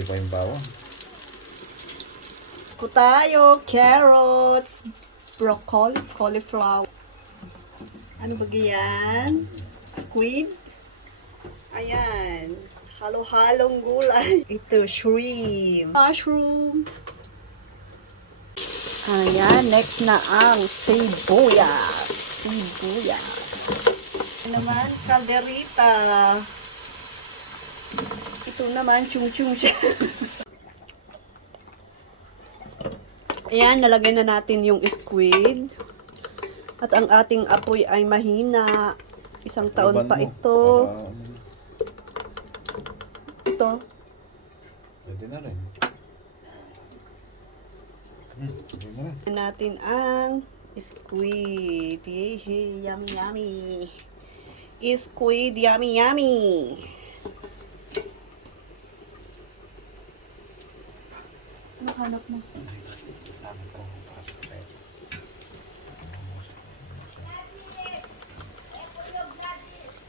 Malaki pa yung bawang. Tayo, carrots, broccoli, cauliflower. Ano ba yan? Squid. Ayan. Halo-halong gulay. Ito, shrimp. Mushroom. Ayan, next na ang sibuyas. Sibuyas. Ito naman, kalderita. Ito naman, chung-chung siya. Ayan, nalagay na natin yung squid. At ang ating apoy ay mahina. Isang taon pa ito. Ito. Pwede na rin. Pwede na rin. Natin ang squid. Yay, yummy, yummy. Squid, yummy, yummy. Ano hanap mo?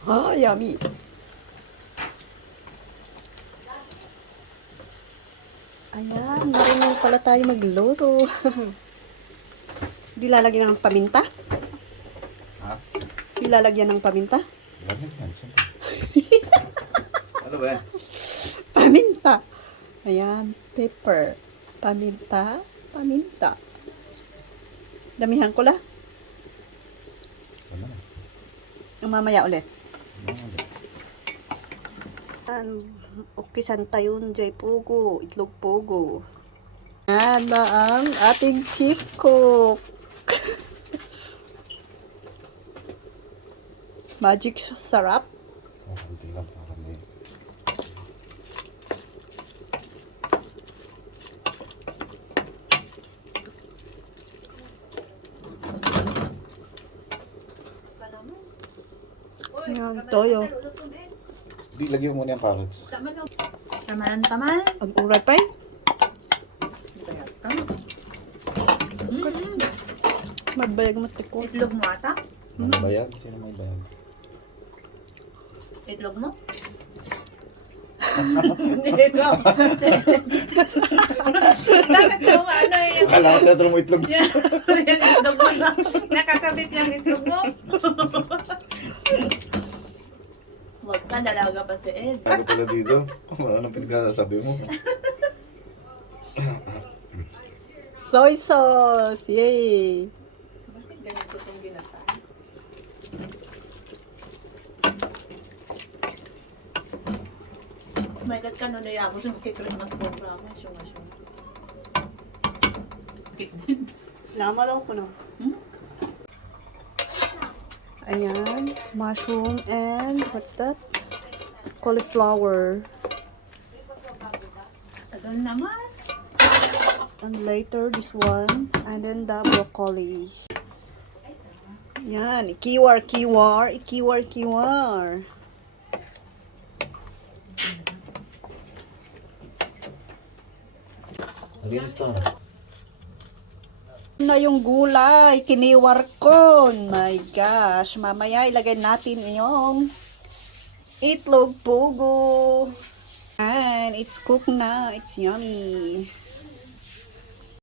Ah, yummy. Ayan, marunong pala tayo magluto. Di lalagyan ng paminta? Ha? Di lalagyan ng paminta? Lamig yan, siyempre. Ano ba yan? Paminta. Ayan, pepper. Paminta, paminta. Damihan ko la. Wala na. Mamaya ulit. Ano? Ukisan tayo jay pugo, itlog pugo. Yan na ang ating chief cook. Magic sarap. Kunti lang pa kami. Yan, toyo. Di, lagyan mo muna yung carrots. Taman. Ang uray pa eh. Magbayag mo tiko. Itlog mo ata? Ano ba yan? Sino may bayag? Itlog mo? Hindi ko. Bakit yung ano yung... Akala ko tinaturo mo itlog. yung itlog mo na? Nakakabit yung itlog mo? Huwag ka, dalaga pa si Ed. Ano pala dito? Ano nang pinagsasabi mo? Soy sauce. Yay. Bakit ganito itong ginata? Oh my God, kano na yako sa Christmas program. Asyong. Kit din. Lama lang ko na. Ayan. Mushroom and what's that? Cauliflower. Tagal naman. And later this one. And then the broccoli. Yan. Ikiwar. Malinis to. Na yung gulay, kiniwar ko. My gosh, mamaya ilagay natin yung itlog pugo. And it's cooked na. It's yummy.